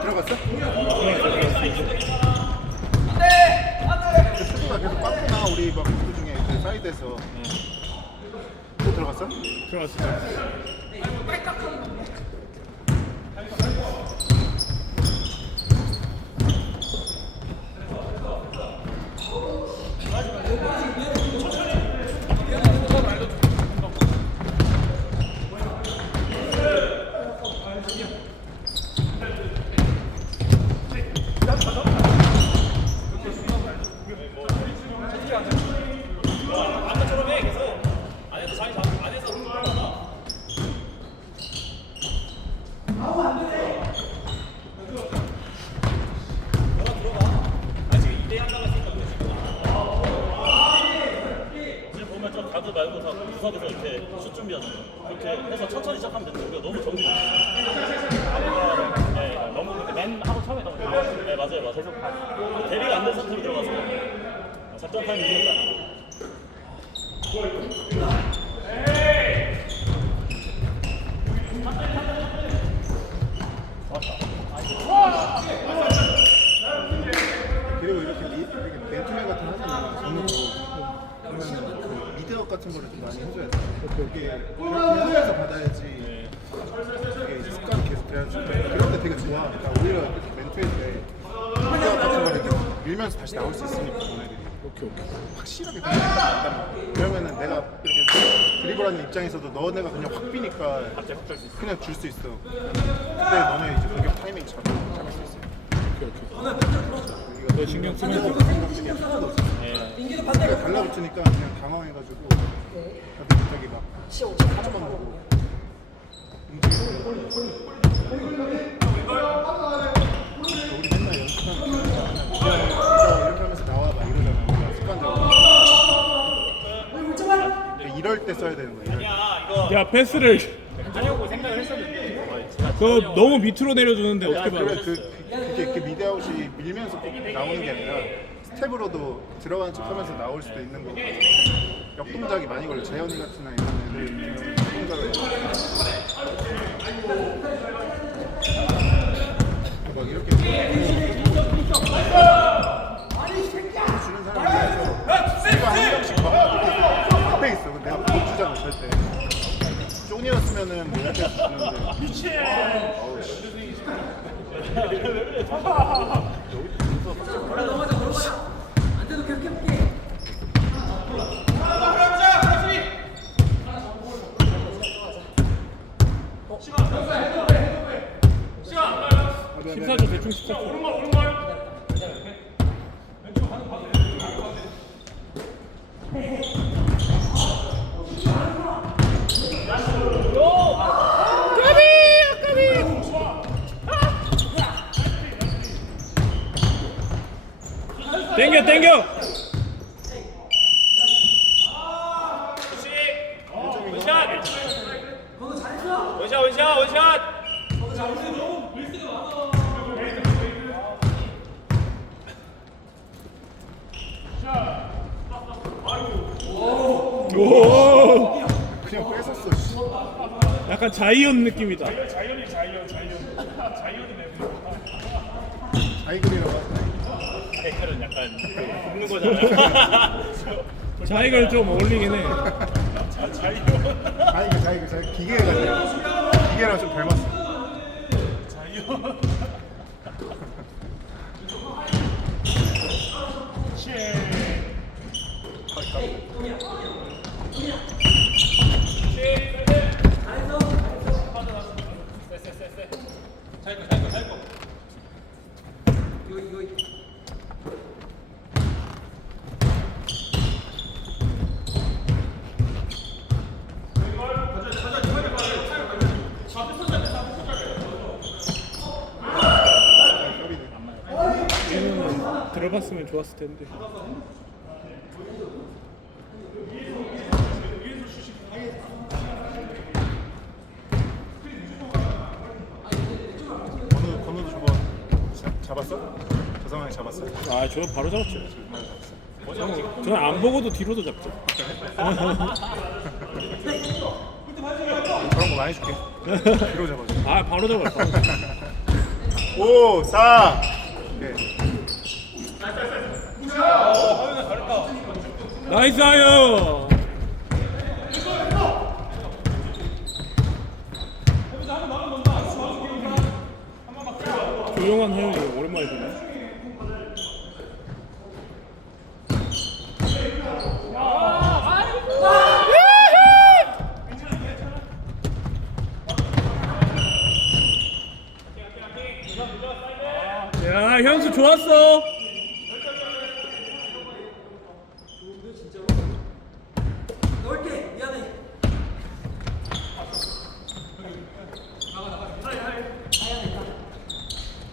들어갔어? 그 수도가 계속 빠꾸나 우리 막 구도 중에 그 사이드에서. 또 들어갔어? 들어갔습니다 지금 가드 말고 다 구석에서 이렇게 슛 준비하잖아 그렇게 해서 천천히 시작하면 되는데 우리가 너무 없어 네, 너무 그렇게 맨 하고 처음에 너무 네 맞아요 맞아요. 계속 가 대비가 안 된 상태로 들어가서. 작전 타임 이겼다 그리고 이렇게, 리, 이렇게 맨투맨 같은 거 하잖아. 전으로. 그러면 그 미드업 같은 거를 좀 많이 해줘야 돼. 그게 하면서 받아야지. 그게 이제 습관이 계속 돼야지. 그럴 때 되게 좋아. 그러니까 오히려 이렇게 맨투일 때 미드업 같은 거를 이렇게 밀면서 다시 나올 수 있으니까 너네들이. 오케이 오케이 확실하게 그냥. 그러면은 내가 이렇게 드리블하는 입장에서도 너네가 그냥 확 비니까 그냥 줄 수 있어. 그때 너네 이제 공격 타이밍 잡, 잡을 수 있어. 오케이 오케이 너 신경 달라붙으니까 그냥 당황해가지고. 나도 갑자기 막 사주만 보고 움직이고 우리 맨날 연습하면 그냥 이렇게 하면서 나와봐 이러잖아 그냥 습관적으로 그러니까 이럴 때 써야 되는 거야 이럴 때. 야 패스를. 그거 너무 밑으로 내려주는데 야, 어떻게 그래 봐 그, 그게 이렇게 미드아웃이 밀면서 꼭 나오는 게 아니라 스텝으로도 들어가는 척 하면서 나올 수도 있는 거고 역동작이 많이 걸려 재현이 같은 아이는 역동작을 막 이렇게 주는 사람이 있어서 한못 쪼니였으면은 뭐 이렇게 주는데 씨 심사조 대충 14초 땡겨 땡겨. 원샷 원샷 원샷 오. 그냥 뺏었어 씨. 약간 자이언 느낌이다. 자이언이 자이언 자이언. 자이언이 맵 아이글이라고 사람들은 약간 굽는 거잖아요. 자익을 좀 어울리긴 해. 자, 자유. 자이그 자이그 자이 기계가 기계랑 좀 닮았어. 자유. 쉐. 세, 세, 세, 세. 잘 거. 이거. 들어갔으면 좋았을 텐데. 건우 건우도 저거 잡- 잡았어? 저 상황에 잡았어? 아, 저 바로 잡았죠. 저는 안 보고도 뒤로도 잡죠. 그런 거 많이 줄게. 뒤로 잡아줘. 아, 바로. 5, 4. 오케이. 나이스 아유. 조용한 하영이 오랜만에 보네. 야 현수 좋았어. 넓게 미안해.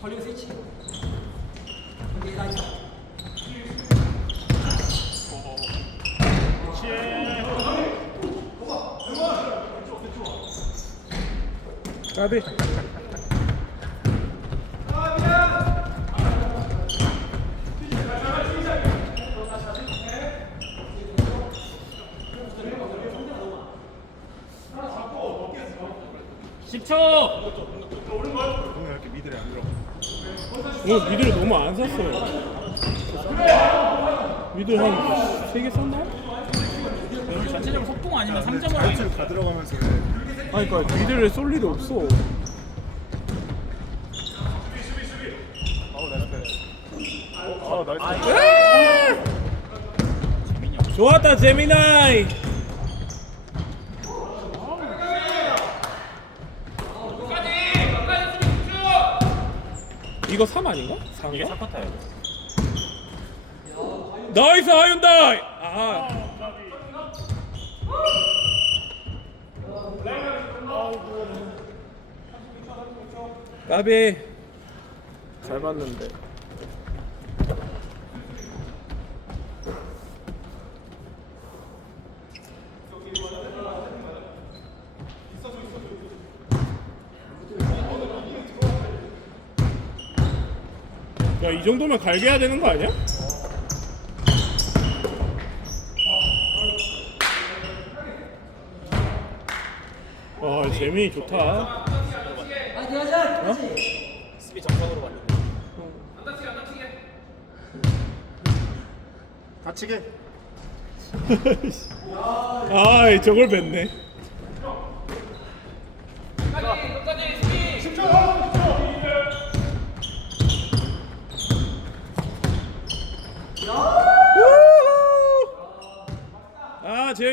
걸리고 스위치. 오케이 나이스. 까비. 오늘 이렇게 미들에 안 들어가. 오늘 미드를 너무 안 샀어요. 미드 한 3개 샀나? 전체적으로 속공 아니면 3점을 자유투 다 들어가면서 해. 아니 그니까 미드를 쏠 일이 없어. 아우 나이스 패스. 아우 나이스 패스. 좋았다 재미나이. 이거 3 아닌가? 4인가? 이게 사커타예요. 나이스 하윤다이. 아. 까비. 잘 봤는데. 야, 이 정도면 갈겨야 되는 거 아니야? 아, 재민이 좋다. 아 대하자. 그렇지. 수비 정상으로 갔는데. 다치게. 아, 저걸 뱉네.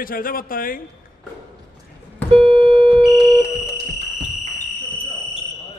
잘 잡았다잉.